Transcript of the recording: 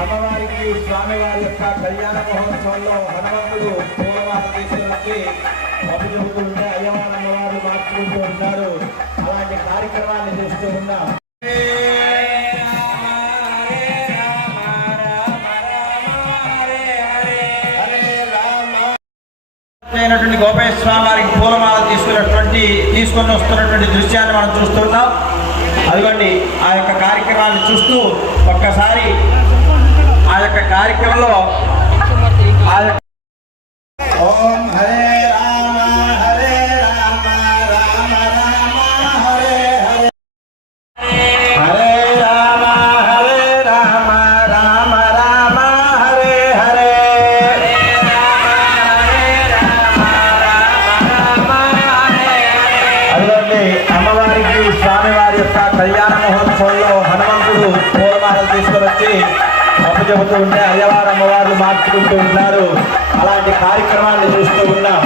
అమ్మవారికి స్వామివారి యొక్క కళ్యాణ మహోత్సవంలో హనుమంతుడు పూలమాల తీసుకుని అభిజుతూ ఉంటే అయ్యవారి అమ్మవారు మార్చుకుంటూ ఉన్నారు. అలాంటి కార్యక్రమాన్ని చేస్తూ ఉన్నాం. గోపేశ్వర స్వామి వారికి పూలమాల తీసుకొని వస్తున్నటువంటి దృశ్యాన్ని మనం చూస్తున్నాం. అదిగోండి ఆ యొక్క కార్యక్రమాన్ని చూస్తూ ఒక్కసారి ఆ యొక్క కార్యక్రమంలో ఓం హరే రామ హరే రామ రామ రామ హరే హరే హరే రామ హరే రామ రామ రామ హరే హరే అదిగోండి అమ్మవారికి స్వామివారి యొక్క కళ్యాణ మహోత్సవంలో హనుమంతుడు పూలమాలలు తీసుకొని వచ్చి చెబుతూ ఉంటే అయ్యవారు అమ్మవార్లు మార్చుకుంటూ ఉన్నారు. అలాంటి కార్యక్రమాన్ని చూస్తూ ఉన్నాం.